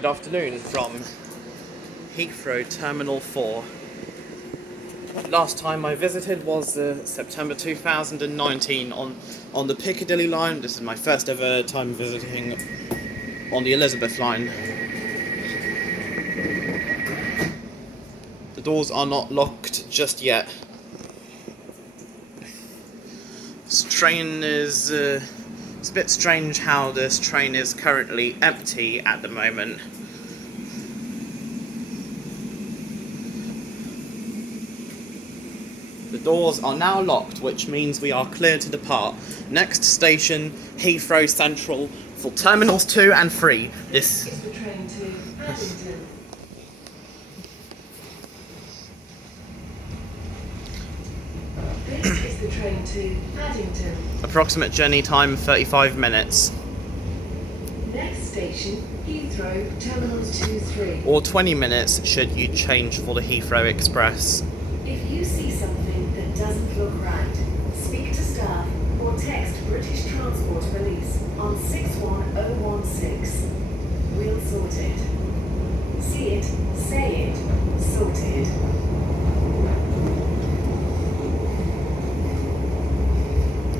Good afternoon from Heathrow Terminal 4. Last time I visited was September 2019 on the Piccadilly line. This is my first ever time visiting on the Elizabeth line. The doors are not locked just yet. This train is... it's a bit strange how this train is currently empty at the moment. The doors are now locked, which means we are clear to depart. Next station, Heathrow Central for Terminals 2 and 3. This is the train to Paddington. This is the train to Paddington. Approximate journey time 35 minutes. Next station, Heathrow Terminals 2-3. Or 20 minutes should you change for the Heathrow Express. If you see something that doesn't look right, speak to staff or text British Transport Police on 61016. We'll sort it. See it, say it, sorted.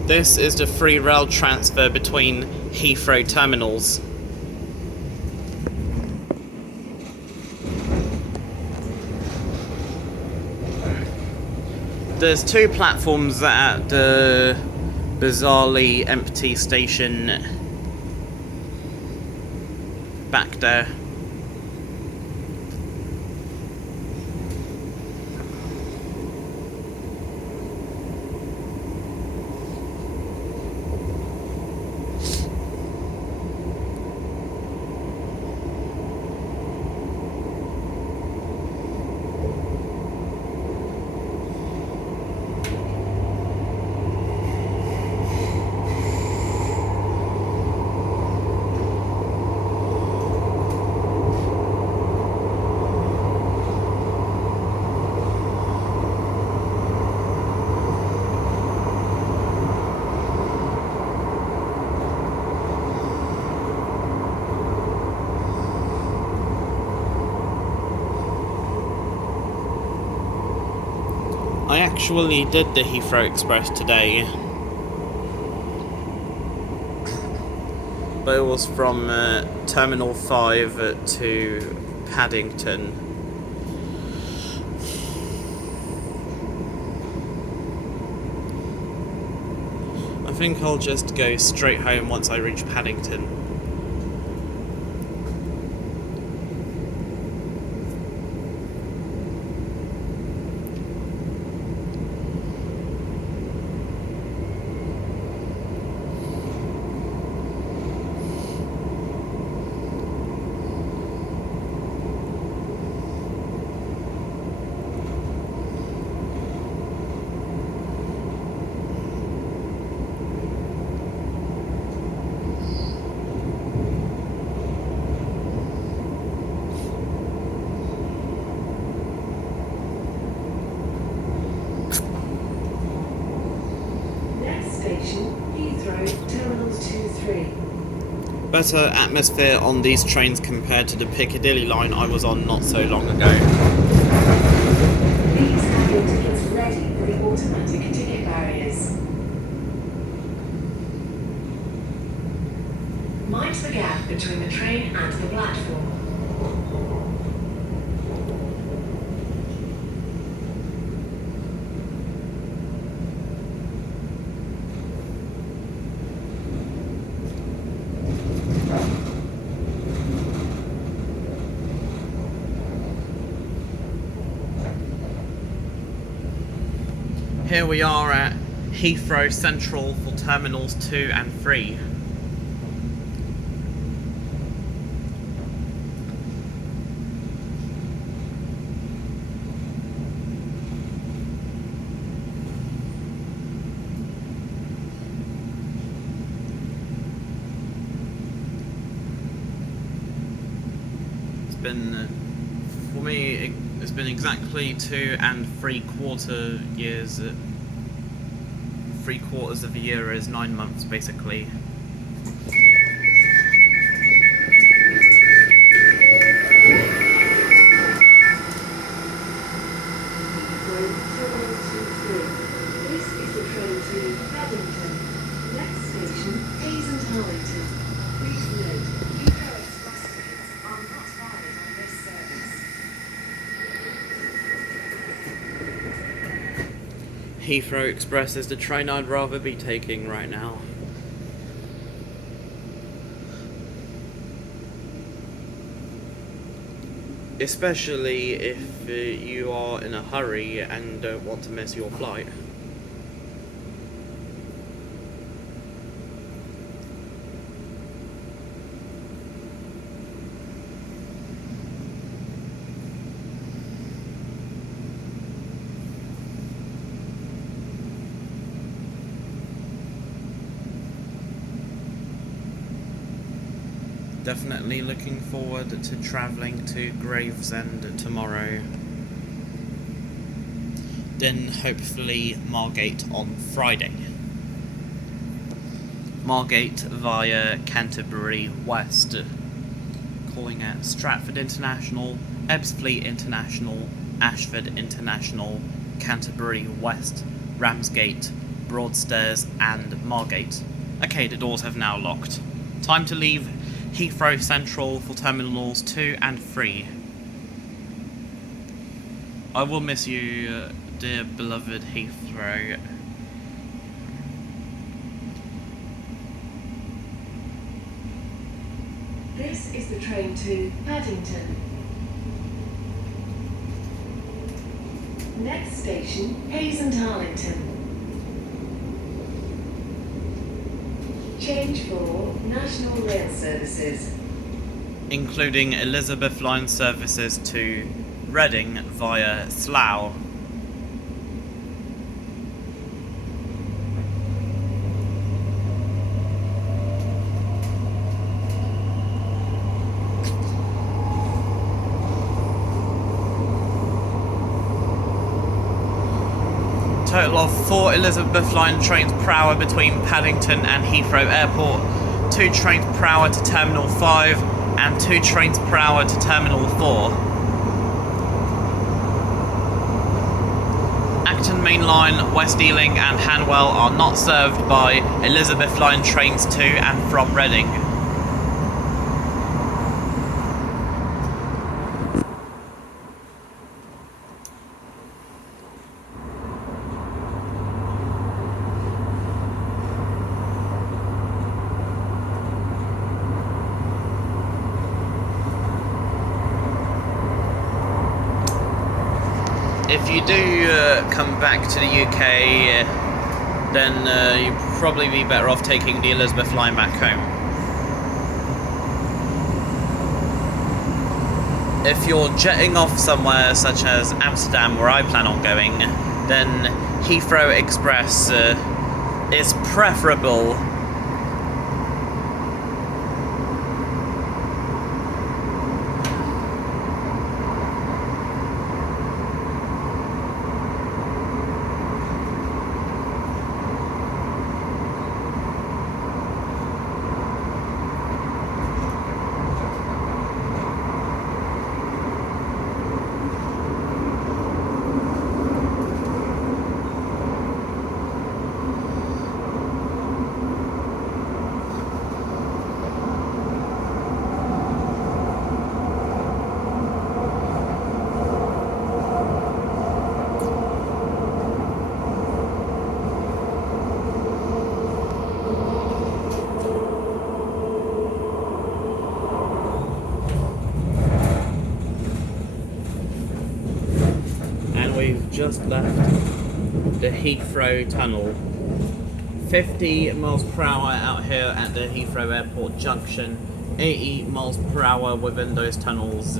This is the free rail transfer between Heathrow terminals. There's two platforms at the bizarrely empty station back there. I actually did the Heathrow Express today, but it was from Terminal 5 to Paddington. I think I'll just go straight home once I reach Paddington. Better atmosphere on these trains compared to the Piccadilly line I was on not so long ago. Please have your tickets ready for the automatic ticket barriers. Mind the gap between the train and the platform. Here we are at Heathrow Central for Terminals 2 and 3. For me, it's been exactly 2 3/4 years. 3/4 of the year is 9 months, basically. Heathrow Express is the train I'd rather be taking right now. Especially if you are in a hurry and don't want to miss your flight. Definitely looking forward to travelling to Gravesend tomorrow. Then hopefully Margate on Friday. Margate via Canterbury West, calling at Stratford International, Ebbsfleet International, Ashford International, Canterbury West, Ramsgate, Broadstairs and Margate. Okay, the doors have now locked. Time to leave Heathrow Central for Terminals 2 and 3. I will miss you, dear beloved Heathrow. This is the train to Paddington. Next station, Hayes and Harlington. Change for National Rail Services, including Elizabeth Line services to Reading via Slough. Total of 4 Elizabeth Line trains per hour between Paddington and Heathrow Airport, 2 trains per hour to Terminal 5 and 2 trains per hour to Terminal 4. Acton Main Line, West Ealing and Hanwell are not served by Elizabeth Line trains to and from Reading. If you do come back to the UK, then you'd probably be better off taking the Elizabeth Line back home. If you're jetting off somewhere such as Amsterdam, where I plan on going, then Heathrow Express is preferable. We've just left the Heathrow Tunnel. 50 miles per hour out here at the Heathrow Airport Junction, 80 miles per hour within those tunnels.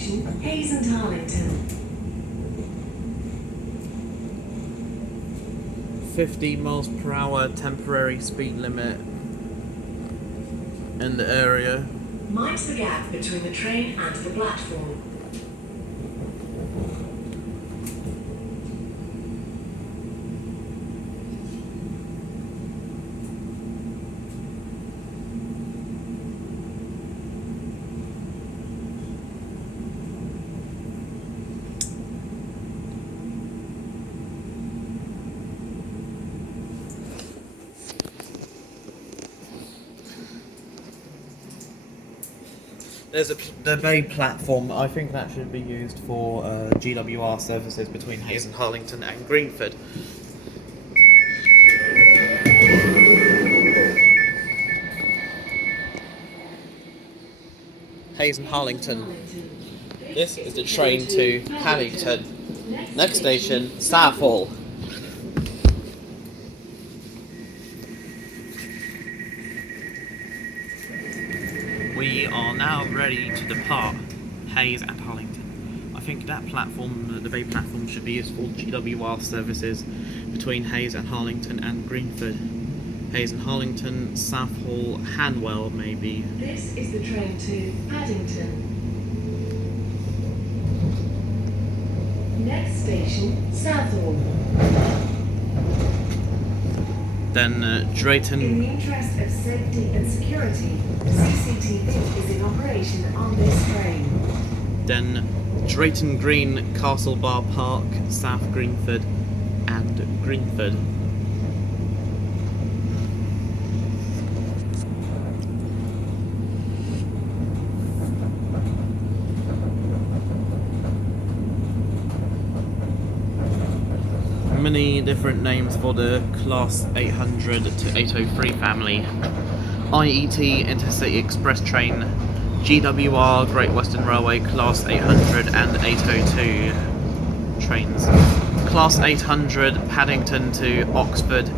station, Hayes and Harlington. 50 miles per hour temporary speed limit in the area. Mind the gap between the train and the platform. There's the Bay platform. I think that should be used for GWR services between Hayes and Harlington and Greenford. Hayes and Harlington. This is the train to Paddington. Next station, Southall. We are now ready to depart Hayes and Harlington. I think that platform, the Bay platform, should be used for GWR services between Hayes and Harlington and Greenford. Hayes and Harlington, Southall, Hanwell maybe. This is the train to Paddington. Next station, Southall. Then Drayton. In the interest of safety and security, CCTV is in operation on this train. Then Drayton Green, Castle Bar Park, South Greenford and Greenford. Many different names for the Class 800 to 803 family. IET Intercity Express train, GWR Great Western Railway Class 800 and 802 trains. Class 800 Paddington to Oxford,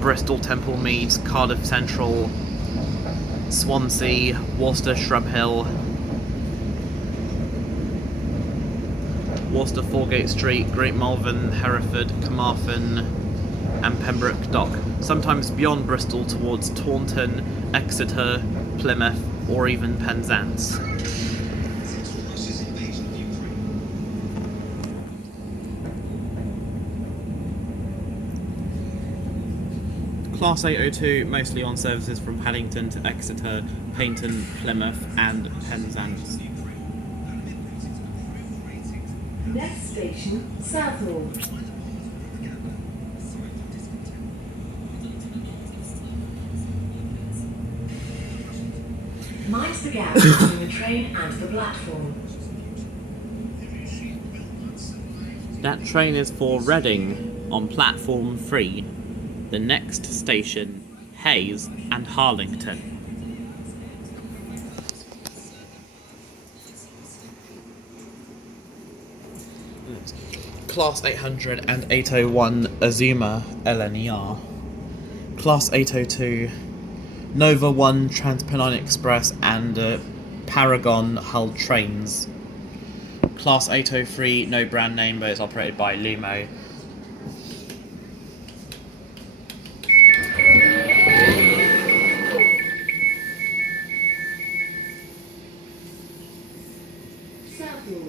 Bristol Temple Meads, Cardiff Central, Swansea, Worcester Shrub Hill, Worcester Foregate Street, Great Malvern, Hereford, Carmarthen and Pembroke Dock, sometimes beyond Bristol towards Taunton, Exeter, Plymouth or even Penzance. Class 802 mostly on services from Paddington to Exeter, Paignton, Plymouth and Penzance. Next station, Southall. Mind the gap between the train and the platform. That train is for Reading on platform 3. The next station, Hayes and Harlington. Class 800 and 801 Azuma LNER. Class 802 Nova 1 Transpennine Express and Paragon Hull trains. Class 803, no brand name, but it's operated by Lumo. Southall.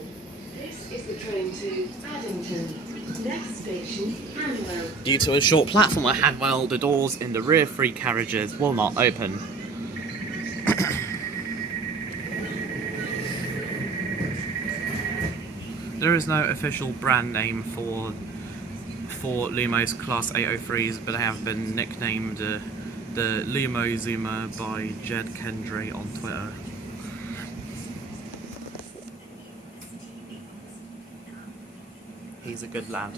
This is the train to Paddington. Next station, Hanwell. Due to a short platform at Hanwell, the doors in the rear three carriages will not open. There is no official brand name for Lumo's Class 803s, but they have been nicknamed the Lumo Zuma by Jed Kendry on Twitter. He's a good lad.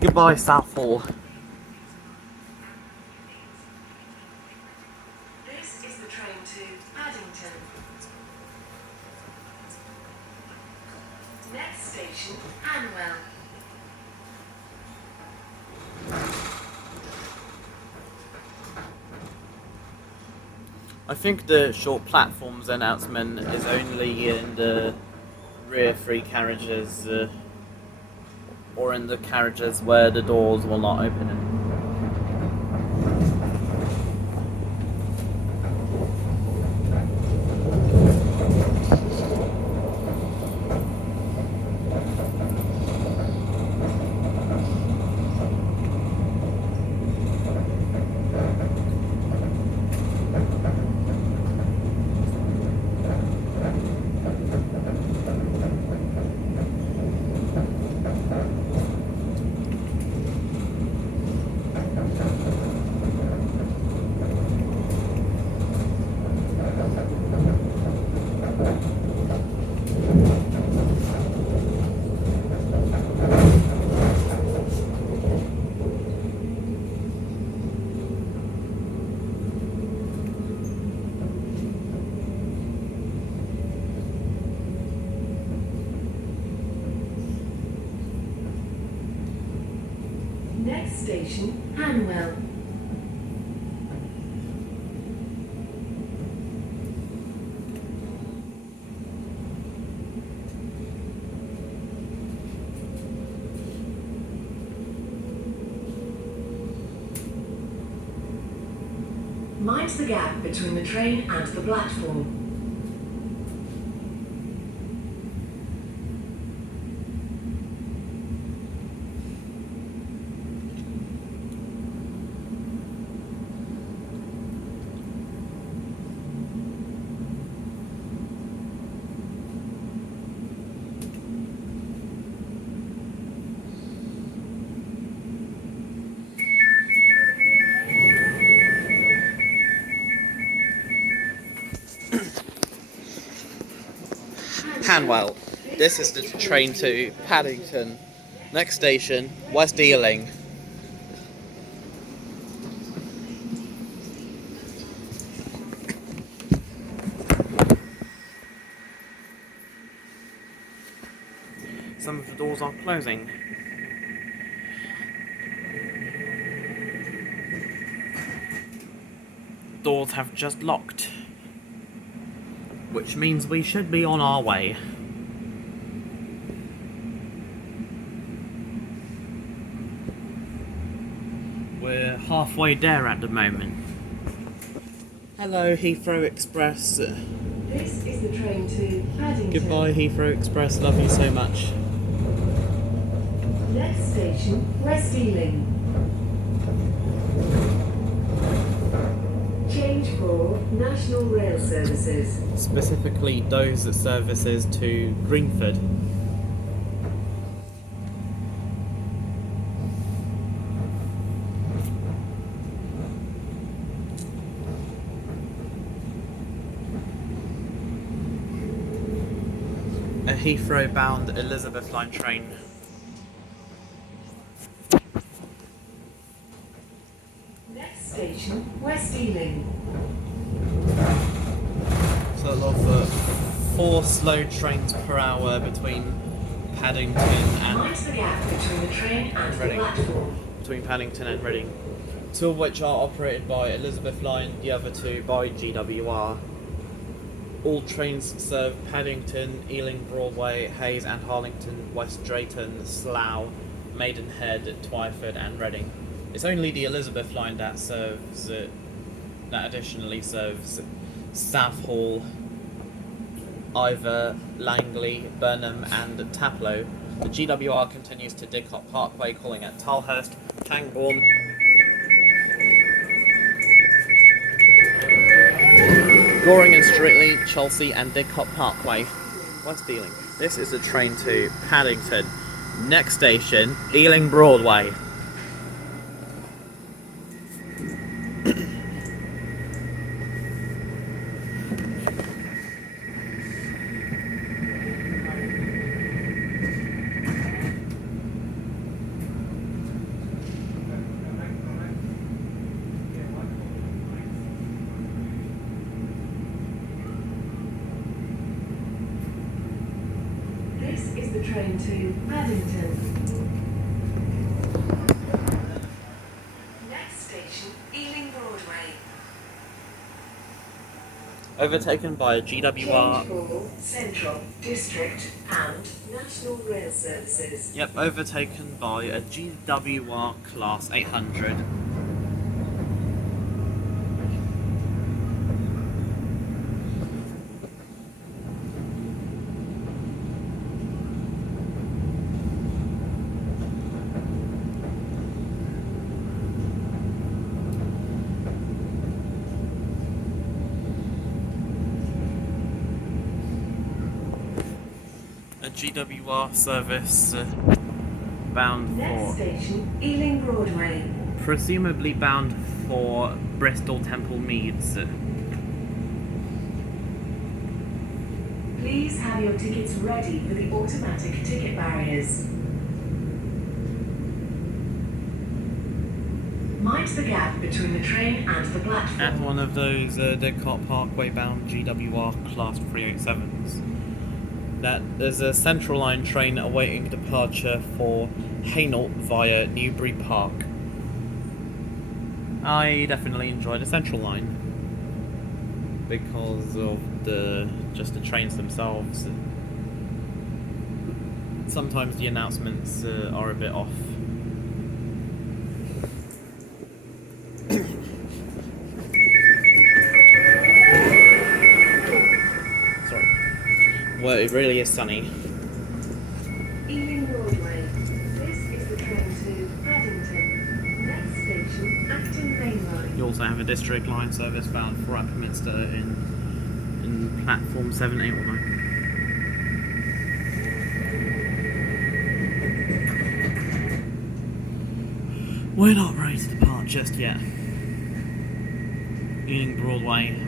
Goodbye, Southall. This is the train to Paddington. Next station, Hanwell. I think the short platforms announcement is only in the rear three carriages, or in the carriages where the doors will not open. Next station, Hanwell. Mind the gap between the train and the platform. Hanwell. This is the train to Paddington. Next station, West Ealing. Some of the doors are closing. Doors have just locked, which means we should be on our way. We're halfway there at the moment. Hello, Heathrow Express. This is the train to Paddington. Goodbye, Heathrow Express. Love you so much. Next station, West Ealing. Change for National Rail Services. Specifically those services to Greenford. A Heathrow bound Elizabeth line train. Next station, West Ealing. So of 4 slow trains per hour between Paddington and Mind the gap between the train and the Reading. platform. between Paddington and Reading. 2 of which are operated by Elizabeth Line, the other 2 by GWR. All trains serve Paddington, Ealing Broadway, Hayes and Harlington, West Drayton, Slough, Maidenhead, Twyford and Reading. It's only the Elizabeth Line that additionally serves Southall, Iver, Langley, Burnham and Taplow. The GWR continues to Didcot Parkway, calling at Tulhurst, Pangbourne, Goring and Streatley, Chelsea and Didcot Parkway. West Ealing. This is the train to Paddington. Next station, Ealing Broadway. This is the train to Paddington. Next station, Ealing Broadway. Overtaken by a Change GWR. for Central, District and National Rail Services. Yep, overtaken by a GWR Class 800. A GWR service bound Next for, station, Ealing Broadway. presumably bound for Bristol Temple Meads. Please have your tickets ready for the automatic ticket barriers. Mind the gap between the train and the platform. At one of those Didcot Parkway bound GWR Class 387s. That there's a Central Line train awaiting departure for Hainault via Newbury Park. I definitely enjoy the Central Line because of the trains themselves. Sometimes the announcements are a bit off. Sorry. Well, it really is sunny. Ealing Broadway. This is the train to Paddington. Next station, Acton Main Line. You also have a District Line service bound for Upminster in platform 7, 8 or 9. We're not ready to depart just yet. Ealing Broadway.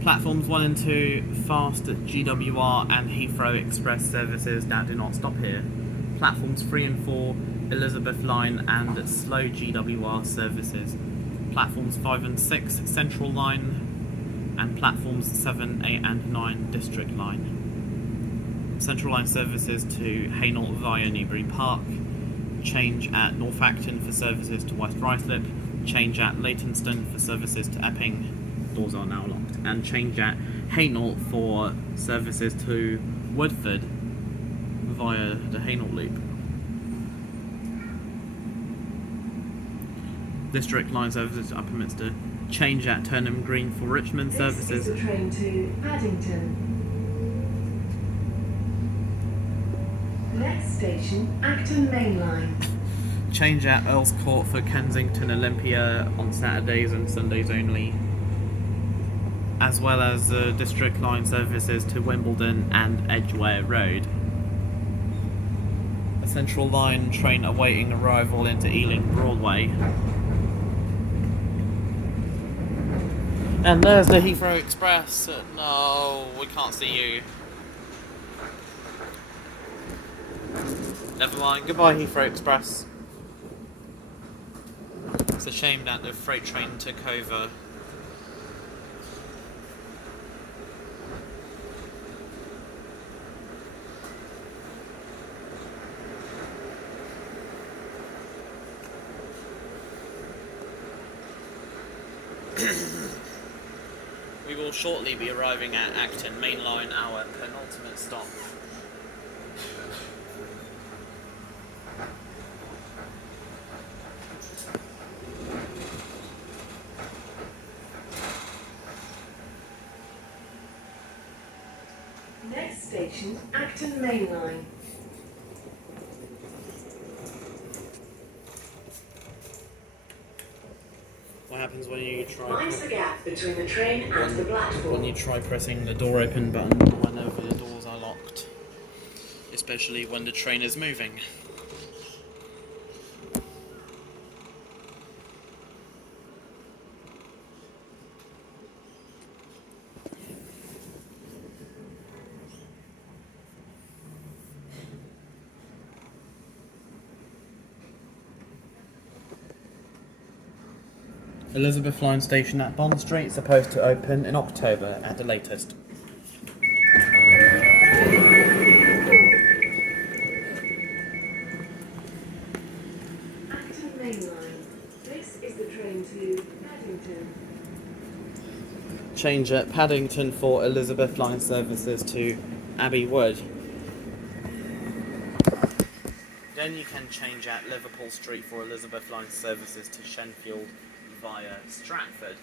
Platforms 1 and 2, fast GWR and Heathrow Express services that do not stop here. Platforms 3 and 4, Elizabeth Line and slow GWR services. Platforms 5 and 6, Central Line, and platforms 7, 8 and 9, District Line. Central Line services to Hainault via Newbury Park. Change at North Acton for services to West Ruislip. Change at Leytonstone for services to Epping. Doors are now locked. And change at Hainault for services to Woodford via the Hainault Loop. District Line services to Upminster. Change at Turnham Green for Richmond services. This is the train to Paddington. Next station, Acton Main Line. Change at Earls Court for Kensington Olympia on Saturdays and Sundays only. As well as District Line services to Wimbledon and Edgware Road. A Central Line train awaiting arrival into Ealing Broadway. And there's the Heathrow Express. No, we can't see you. Never mind, goodbye Heathrow Express. It's a shame that the freight train took over. We will shortly be arriving at Acton Main Line, our penultimate stop. Next station, Acton Main Line. What happens when you try? Mind the gap between the train and the platform. When you try pressing the door open button whenever the doors are locked, especially when the train is moving. Elizabeth Line station at Bond Street, supposed to open in October at the latest. Acton Main Line. This is the train to Paddington. change at Paddington for Elizabeth Line services to Abbey Wood. Then you can change at Liverpool Street for Elizabeth Line services to Shenfield via Stratford.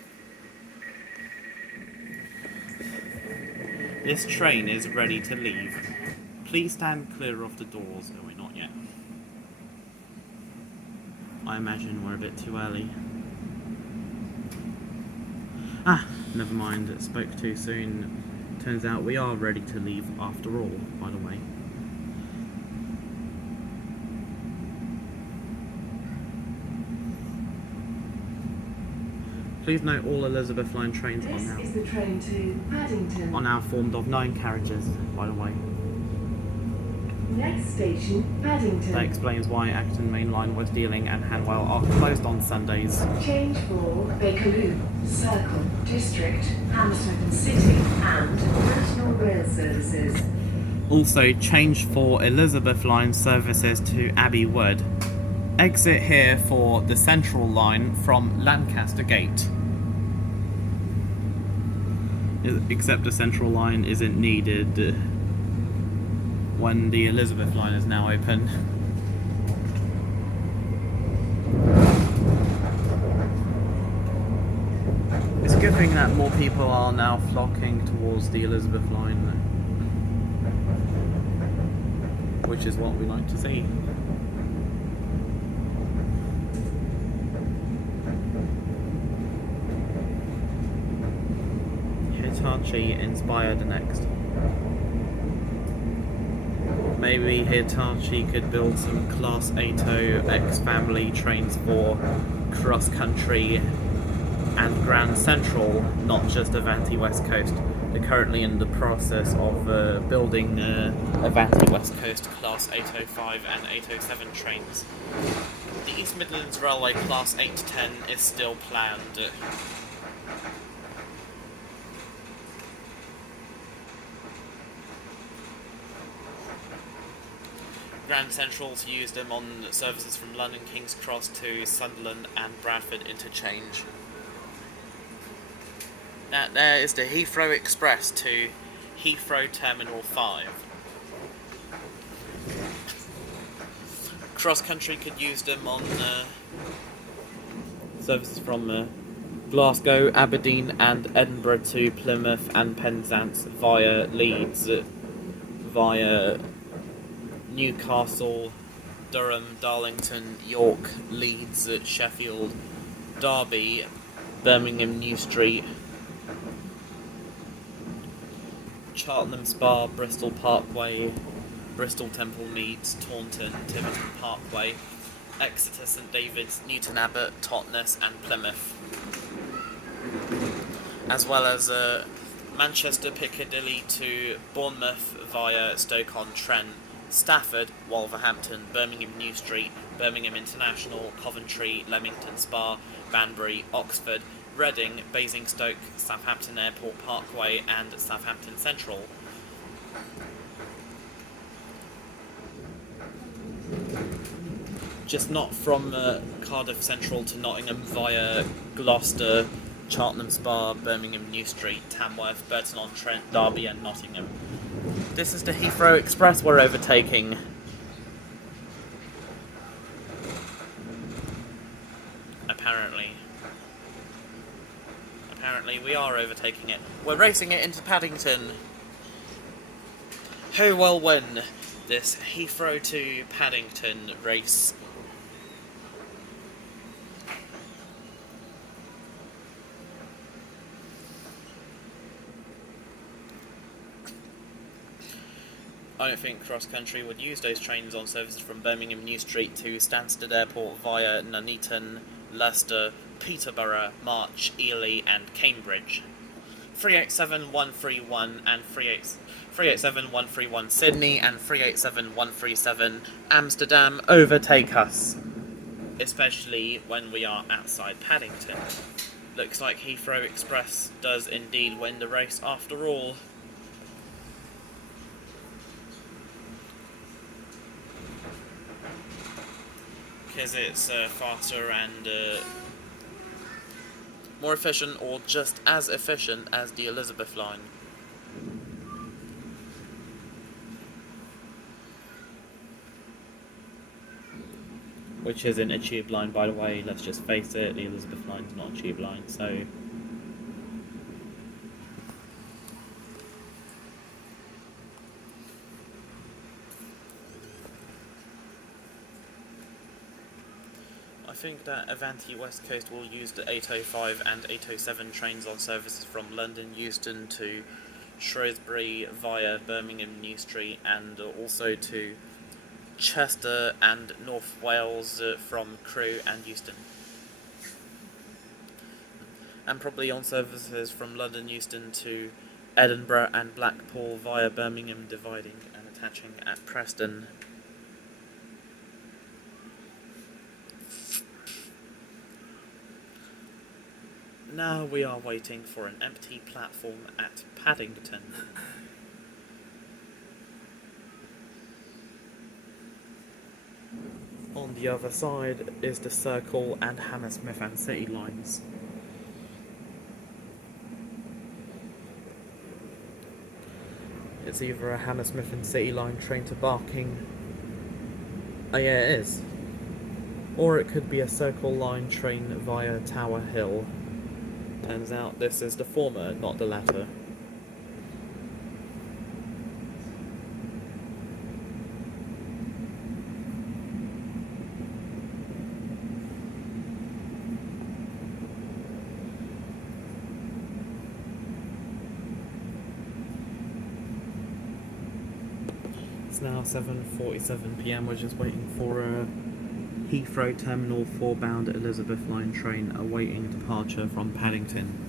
This train is ready to leave. Please stand clear of the doors. Oh wait, not yet. I imagine we're a bit too early. Never mind, spoke too soon. Turns out we are ready to leave after all, by the way. Please note all Elizabeth Line trains This is the train to Paddington. are now formed of 9 carriages, by the way. Next station, Paddington. That explains why Acton Main Line, West Ealing and Hanwell are closed on Sundays. Change for Bakerloo, Circle, District, Hammersmith City and National Rail Services. Also, change for Elizabeth Line services to Abbey Wood. Exit here for the Central Line from Lancaster Gate. Except the Central Line isn't needed when the Elizabeth Line is now open. It's a good thing that more people are now flocking towards the Elizabeth Line, which is what we like to see. Hitachi inspired next. Maybe Hitachi could build some Class 80 X-Family trains for cross-country and Grand Central, not just Avanti West Coast. They're currently in the process of building Avanti West Coast Class 805 and 807 trains. The East Midlands Railway Class 8 to 10 is still planned. Grand Central's used them on services from London King's Cross to Sunderland and Bradford interchange. Now there is the Heathrow Express to Heathrow Terminal 5. Cross Country could use them on services from Glasgow, Aberdeen and Edinburgh to Plymouth and Penzance via Leeds, via Newcastle, Durham, Darlington, York, Leeds, Sheffield, Derby, Birmingham New Street, Cheltenham Spa, Bristol Parkway, Bristol Temple Meads, Taunton, Tiverton Parkway, Exeter St David's, Newton Abbot, Totnes and Plymouth, as well as Manchester Piccadilly to Bournemouth via Stoke-on-Trent, Stafford, Wolverhampton, Birmingham New Street, Birmingham International, Coventry, Leamington Spa, Banbury, Oxford, Reading, Basingstoke, Southampton Airport Parkway and Southampton Central. Just not from Cardiff Central to Nottingham via Gloucester, Cheltenham Spa, Birmingham New Street, Tamworth, Burton-on-Trent, Derby and Nottingham. This is the Heathrow Express we're overtaking. Apparently we are overtaking it. We're racing it into Paddington. Who will win this Heathrow to Paddington race? I don't think Cross Country would use those trains on services from Birmingham New Street to Stansted Airport via Nuneaton, Leicester, Peterborough, March, Ely and Cambridge. 387131 and 387131 Sydney and 387137 Amsterdam overtake us, especially when we are outside Paddington. Looks like Heathrow Express does indeed win the race after all. Because it's faster and more efficient or just as efficient as the Elizabeth line. Which isn't a tube line, by the way, let's just face it, the Elizabeth line's not a tube line, so... I think that Avanti West Coast will use the 805 and 807 trains on services from London Euston to Shrewsbury via Birmingham New Street, and also to Chester and North Wales from Crewe and Euston. And probably on services from London Euston to Edinburgh and Blackpool via Birmingham, dividing and attaching at Preston. Now we are waiting for an empty platform at Paddington. On the other side is the Circle and Hammersmith and City lines. It's either a Hammersmith and City line train to Barking. Oh yeah, it is. Or it could be a Circle line train via Tower Hill. Turns out this is the former, not the latter. It's now 7:47 PM. We're just waiting for a Heathrow Terminal 4-bound Elizabeth line train awaiting departure from Paddington.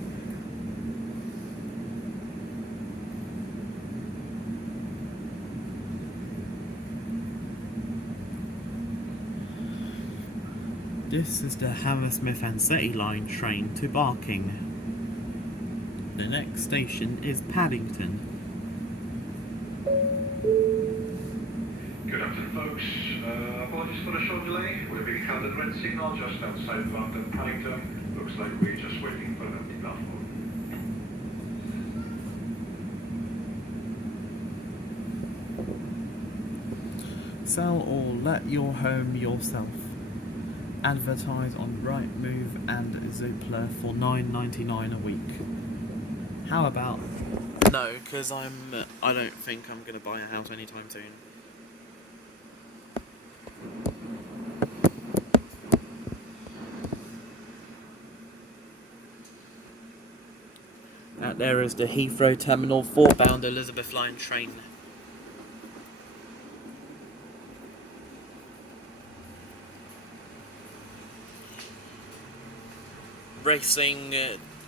This is the Hammersmith and City line train to Barking. The next station is Paddington. Good afternoon, folks. Apologies for the short delay. We're being held at red signal just outside London, Paddington. Looks like we're just waiting for an empty platform. Sell or let your home yourself. Advertise on Rightmove and Zoopla for $9.99 a week. How about... No, because I don't think I'm going to buy a house anytime soon. That there is the Heathrow Terminal 4-bound Elizabeth line train. Racing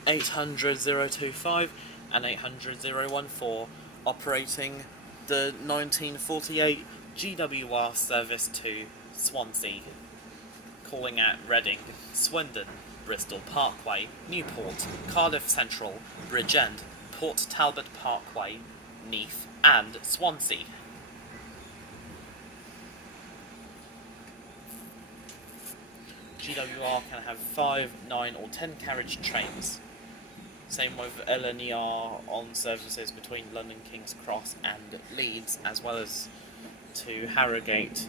800-025 and 800-014, operating the 1948 GWR service to Swansea, calling at Reading, Swindon, Bristol Parkway, Newport, Cardiff Central, Bridgend, Port Talbot Parkway, Neath and Swansea. GWR can have 5, 9 or 10 carriage trains. Same with LNER on services between London King's Cross and Leeds, as well as to Harrogate.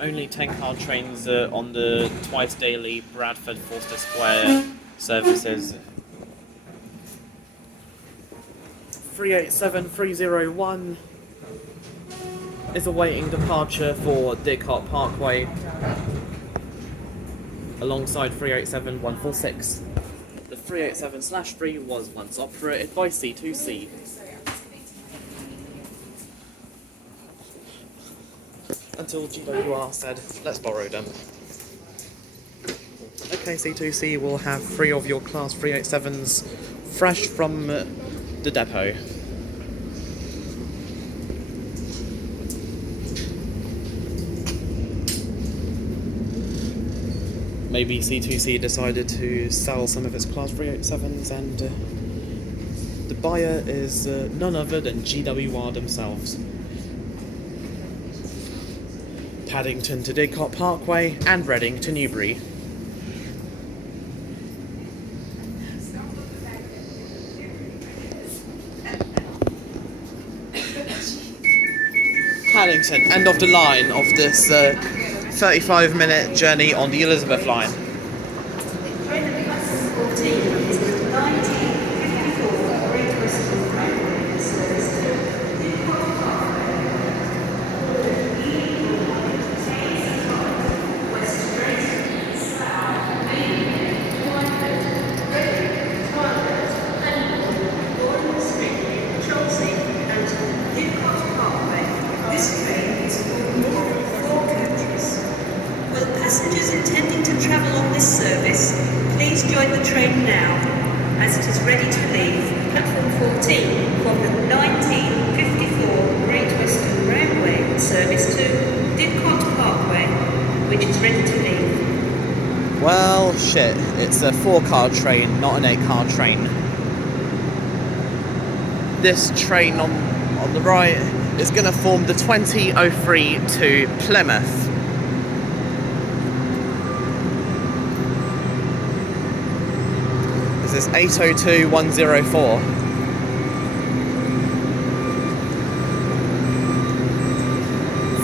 Only 10-car trains on the twice daily Bradford Forster Square services. 387301 is awaiting departure for Didcot Parkway alongside 387146. The 387/3 was once operated by C2C. Until GWR said, let's borrow them. Okay, C2C will have 3 of your Class 387s fresh from the depot. Maybe C2C decided to sell some of its Class 387s, and the buyer is none other than GWR themselves. Paddington to Didcot Parkway and Reading to Newbury. Paddington, end of the line of this 35-minute journey on the Elizabeth line. Passengers intending to travel on this service, please join the train now, as it is ready to leave platform 14 from the 1954 Great Western Railway service to Didcot Parkway, which is ready to leave. Well, shit, it's a 4-car train, not an 8-car train. This train on the right is going to form the 2003 to Plymouth. This is 802-104.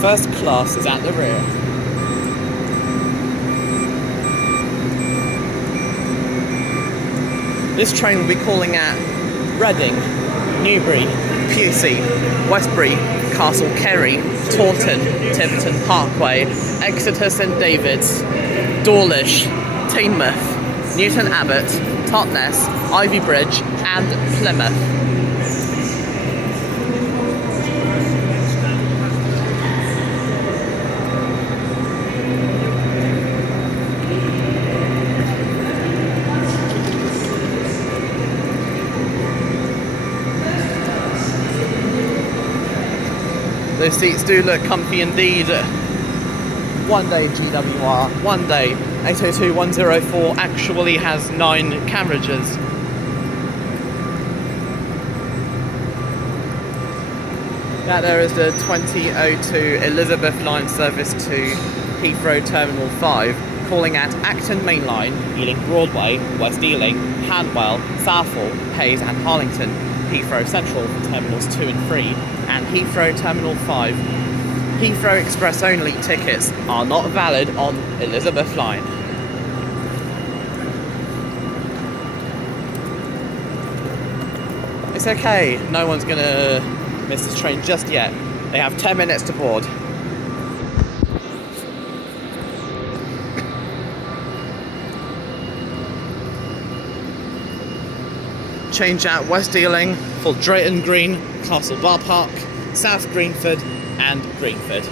First class is at the rear. This train will be calling at Reading, Newbury, Pusey, Westbury, Castle Kerry, Taunton, Tiverton Parkway, Exeter St David's, Dawlish, Teignmouth, Newton Abbot, Totnes, Ivy Bridge and Plymouth. Those seats do look comfy indeed. One day GWR, one day 802-104 actually has 9 carriages. That there is the 2002 Elizabeth line service to Heathrow Terminal 5, calling at Acton Main Line, Ealing Broadway, West Ealing, Hanwell, Southall, Hayes and Harlington, Heathrow Central for Terminals 2 and 3, and Heathrow Terminal 5. Heathrow Express only tickets are not valid on Elizabeth line. It's okay, no one's gonna miss this train just yet. They have 10 minutes to board. Change at West Ealing for Drayton Green, Castle Bar Park, South Greenford and Greenford.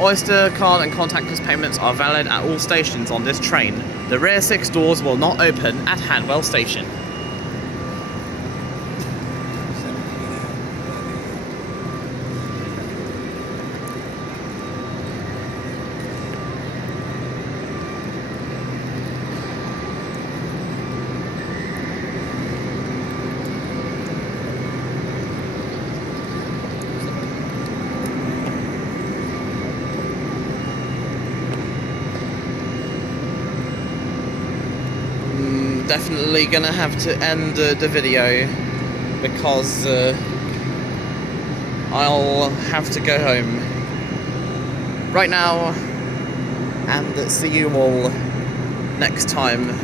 Oyster card and contactless payments are valid at all stations on this train. The rear 6 doors will not open at Hanwell Station. Definitely gonna have to end the video because I'll have to go home right now, and see you all next time.